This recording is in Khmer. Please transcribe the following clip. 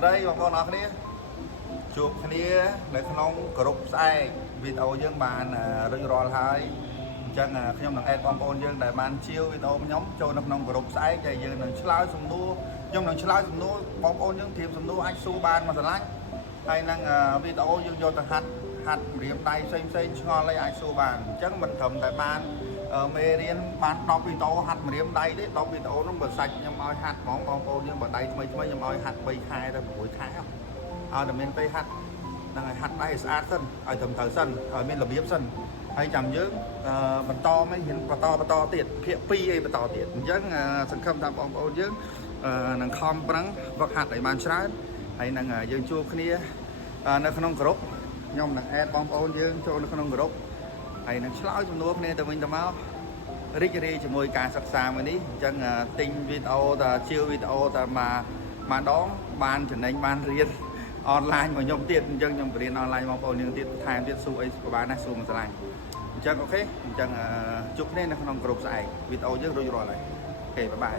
ស្រីបងប្អូនអរគ្នាជួបគ្នានៅក្នុងក្រុមផ្សាយវីដេអូយើងបានរួចរាល់ហើយអញ្ចឹងខ្ញុំនឹងអេតបងប្អូនយើងដែលបានជាវវីដេអូខ្ញុំចូលនៅក្នុងក្រុមផ្សាយដែលយើងនឹងឆ្លើយសំណួរខ្ញុំនឹងឆ្លើយសំណួរបងប្អូនយើងត្រៀមសំណួរអាចសួរបានមួយស្រឡាញ់ហើយនឹងវីដេអូយើងយកទៅហាត់រៀមដៃផ្សេងឆ្ងល់អីអាចសួរបានអញ្ចឹងមិនត្រឹមតែបានមេរៀនបាន10វីដេអូហាត់រៀមដៃទេ10វីដេអូនោះបើសាច់ខ្ញុំឲ្យហាត់ហ្មងបងប្អូនយើងបើដៃថ្មីខ្ញុំឲ្យហាត់3ខែទៅ6ខែឲ្យតែមានពេលហាត់នឹងឲ្យហាត់ដៃស្អាតសិនឲ្យត្រឹមត្រូវសិនឲ្យមានរបៀបសិនហើយចាំយើងបន្តមិនហ៊ានបន្តទៀតភាគ2អីបន្តទៀតអញ្ចឹងសង្ឃឹមថាបងប្អូនយើងនឹងខំប្រឹងវឹកហាត់ឲ្យបានច្រើនហើយនឹងយើងជួបគ្នានៅក្នុងក្រុមខ្ញុំនឹងអេតបងប្អូនយើងចូលនៅក្នុងក្រុមហើយនឹងឆ្លើយសំណួរគ្នាទៅវិញទៅមករីករាយជាមួយការសិក្សាមួយនេះអញ្ចឹងទិញវីដេអូតែជាវីដេអូតែមកដងបានចំណេញបានរៀនអនឡាញរបស់ខ្ញុំទៀតអញ្ចឹងខ្ញុំបរៀនអនឡាញបងប្អូនយើងទៀតថែមទៀតសួរអីក៏បានដែរសួរមិនស្រឡាញ់អញ្ចឹងអូខេអញ្ចឹងជួបគ្នានៅក្នុងក្រុមស្អែកវីដេអូយើងរួចរាល់ហើយអូខេបាយបាយ